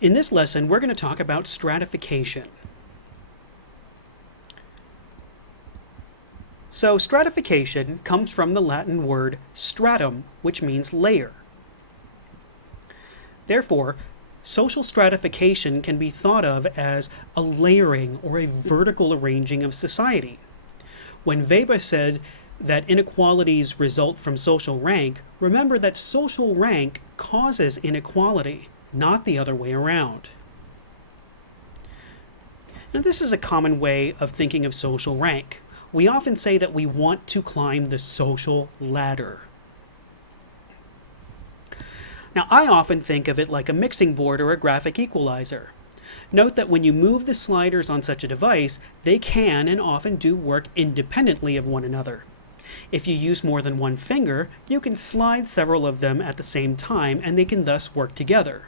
In this lesson, we're going to talk about stratification. So stratification comes from the Latin word stratum, which means layer. Therefore, social stratification can be thought of as a layering or a vertical arranging of society. When Weber said that inequalities result from social rank, remember that social rank causes inequality, not the other way around. Now, this is a common way of thinking of social rank. We often say that we want to climb the social ladder. Now, I often think of it like a mixing board or a graphic equalizer. Note that when you move the sliders on such a device, they can and often do work independently of one another. If you use more than one finger, you can slide several of them at the same time, and they can thus work together.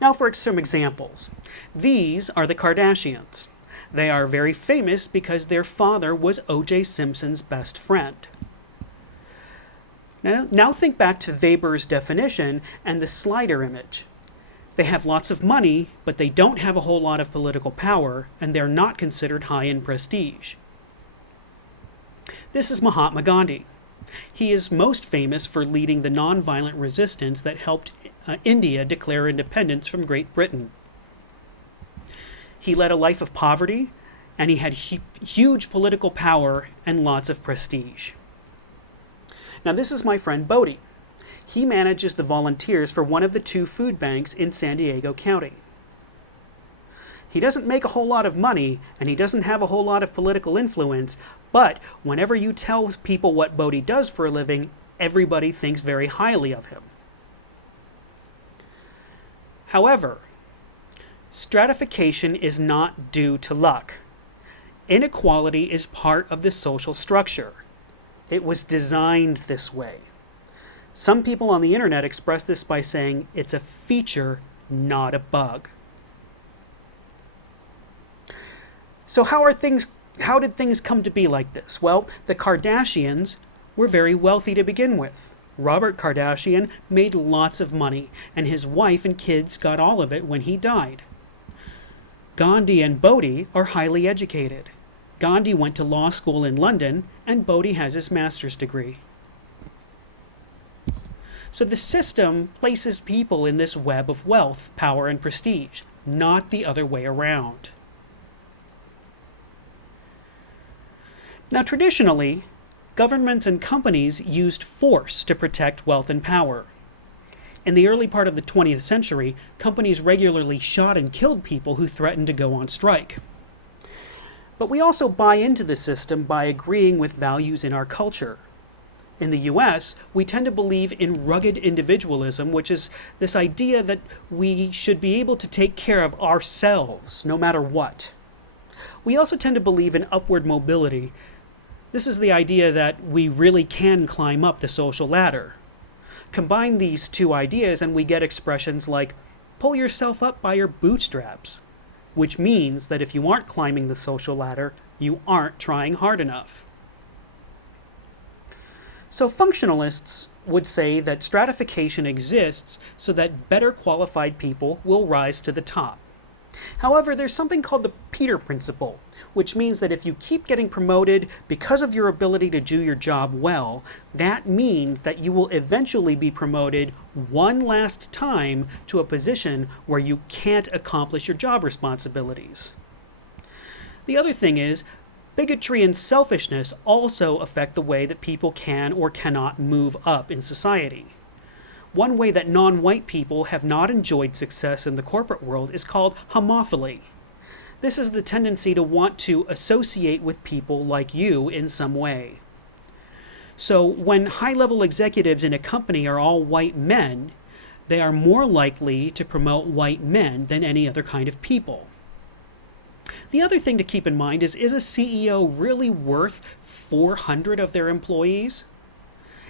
Now for some examples. These are the Kardashians. They are very famous because their father was O.J. Simpson's best friend. Now think back to Weber's definition and the slider image. They have lots of money, but they don't have a whole lot of political power, and they're not considered high in prestige. This is Mahatma Gandhi. He is most famous for leading the nonviolent resistance that helped India declare independence from Great Britain. He led a life of poverty, and he had huge political power and lots of prestige. Now this is my friend Bodhi. He manages the volunteers for one of the 2 food banks in San Diego County. He doesn't make a whole lot of money, and he doesn't have a whole lot of political influence, but whenever you tell people what Bodhi does for a living, everybody thinks very highly of him. However, stratification is not due to luck. Inequality is part of the social structure. It was designed this way. Some people on the internet express this by saying it's a feature, not a bug. So how did things come to be like this? Well, the Kardashians were very wealthy to begin with. Robert Kardashian made lots of money, and his wife and kids got all of it when he died. Gandhi and Bodhi are highly educated. Gandhi went to law school in London, and Bodhi has his master's degree. So the system places people in this web of wealth, power, and prestige, not the other way around. Now, traditionally, governments and companies used force to protect wealth and power. In the early part of the 20th century, companies regularly shot and killed people who threatened to go on strike. But we also buy into the system by agreeing with values in our culture. In the US, we tend to believe in rugged individualism, which is this idea that we should be able to take care of ourselves no matter what. We also tend to believe in upward mobility. This is the idea that we really can climb up the social ladder. Combine these 2 ideas and we get expressions like, pull yourself up by your bootstraps, which means that if you aren't climbing the social ladder, you aren't trying hard enough. So functionalists would say that stratification exists so that better qualified people will rise to the top. However, there's something called the Peter Principle, which means that if you keep getting promoted because of your ability to do your job well, that means that you will eventually be promoted one last time to a position where you can't accomplish your job responsibilities. The other thing is, bigotry and selfishness also affect the way that people can or cannot move up in society. One way that non-white people have not enjoyed success in the corporate world is called homophily. This is the tendency to want to associate with people like you in some way. So when high-level executives in a company are all white men, they are more likely to promote white men than any other kind of people. The other thing to keep in mind is a CEO really worth 400 of their employees?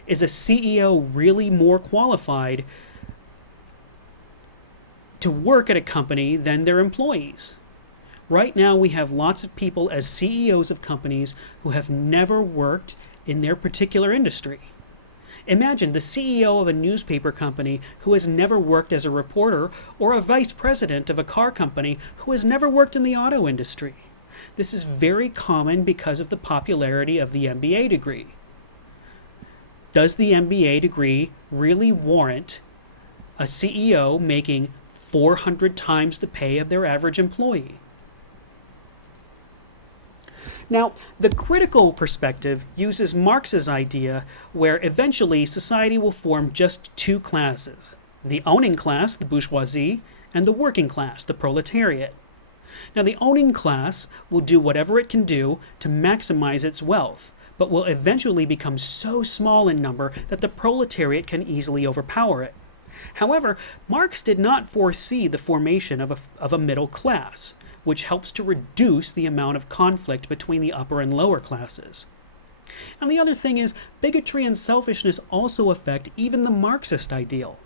Is a CEO really more qualified to work at a company than their employees? Right now we have lots of people as CEOs of companies who have never worked in their particular industry. Imagine the CEO of a newspaper company who has never worked as a reporter, or a vice president of a car company who has never worked in the auto industry. This is very common because of the popularity of the MBA degree. Does the MBA degree really warrant a CEO making 400 times the pay of their average employee? Now, the critical perspective uses Marx's idea where eventually society will form just two classes: the owning class, the bourgeoisie, and the working class, the proletariat. Now, the owning class will do whatever it can do to maximize its wealth, but will eventually become so small in number that the proletariat can easily overpower it. However, Marx did not foresee the formation of a middle class, which helps to reduce the amount of conflict between the upper and lower classes. And the other thing is, bigotry and selfishness also affect even the Marxist ideal.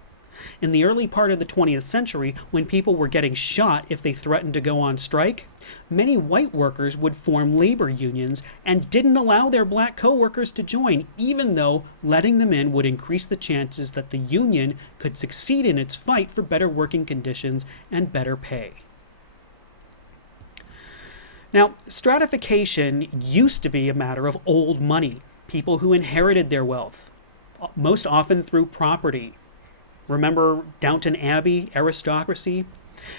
In the early part of the 20th century, when people were getting shot if they threatened to go on strike, many white workers would form labor unions and didn't allow their black co-workers to join, even though letting them in would increase the chances that the union could succeed in its fight for better working conditions and better pay. Now, stratification used to be a matter of old money, people who inherited their wealth, most often through property. Remember Downton Abbey, aristocracy?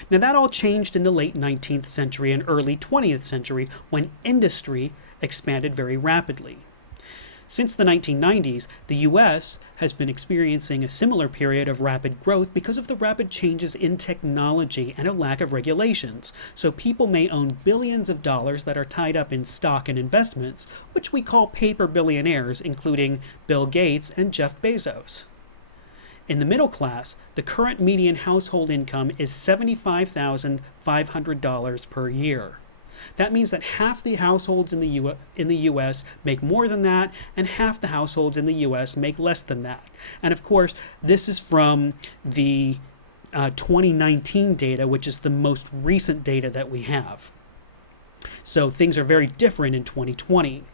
Now that all changed in the late 19th century and early 20th century when industry expanded very rapidly. Since the 1990s, the US has been experiencing a similar period of rapid growth because of the rapid changes in technology and a lack of regulations. So people may own billions of dollars that are tied up in stock and investments, which we call paper billionaires, including Bill Gates and Jeff Bezos. In the middle class, the current median household income is $75,500 per year. That means that half the households in the US make more than that, and half the households in the US make less than that. And of course, this is from the 2019 data, which is the most recent data that we have. So things are very different in 2020.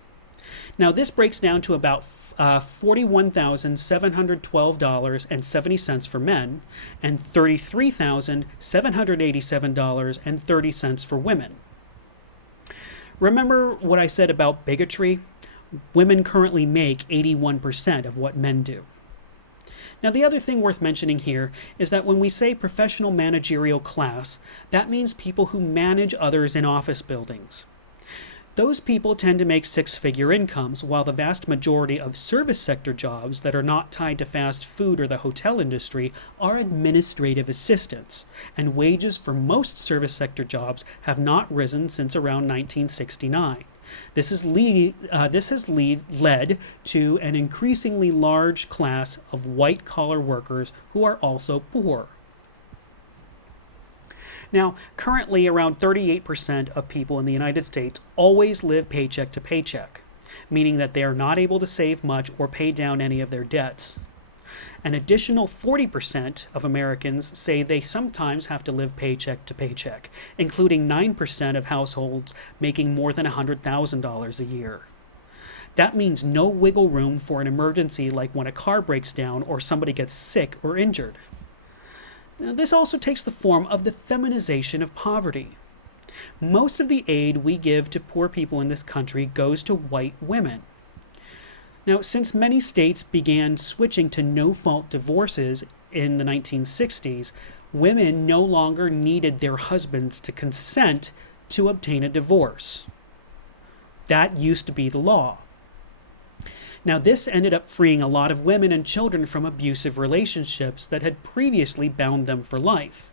Now this breaks down to about $41,712.70 for men and $33,787.30 for women. Remember what I said about bigotry? Women currently make 81% of what men do. Now, the other thing worth mentioning here is that when we say professional managerial class, that means people who manage others in office buildings. Those people tend to make six-figure incomes, while the vast majority of service sector jobs that are not tied to fast food or the hotel industry are administrative assistants, and wages for most service sector jobs have not risen since around 1969. This has led to an increasingly large class of white-collar workers who are also poor. Now, currently around 38% of people in the United States always live paycheck to paycheck, meaning that they are not able to save much or pay down any of their debts. An additional 40% of Americans say they sometimes have to live paycheck to paycheck, including 9% of households making more than $100,000 a year. That means no wiggle room for an emergency like when a car breaks down or somebody gets sick or injured. Now, this also takes the form of the feminization of poverty. Most of the aid we give to poor people in this country goes to white women. Now, since many states began switching to no-fault divorces in the 1960s, women no longer needed their husbands to consent to obtain a divorce. That used to be the law. Now, this ended up freeing a lot of women and children from abusive relationships that had previously bound them for life.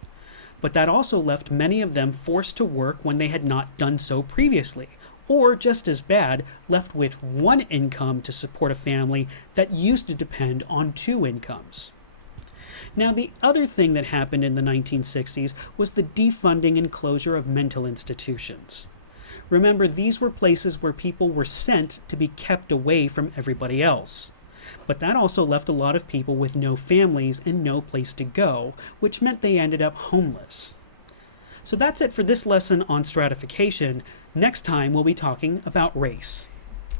But that also left many of them forced to work when they had not done so previously, or just as bad, left with one income to support a family that used to depend on two incomes. Now, the other thing that happened in the 1960s was the defunding and closure of mental institutions. Remember, these were places where people were sent to be kept away from everybody else. But that also left a lot of people with no families and no place to go, which meant they ended up homeless. So that's it for this lesson on stratification. Next time we'll be talking about race.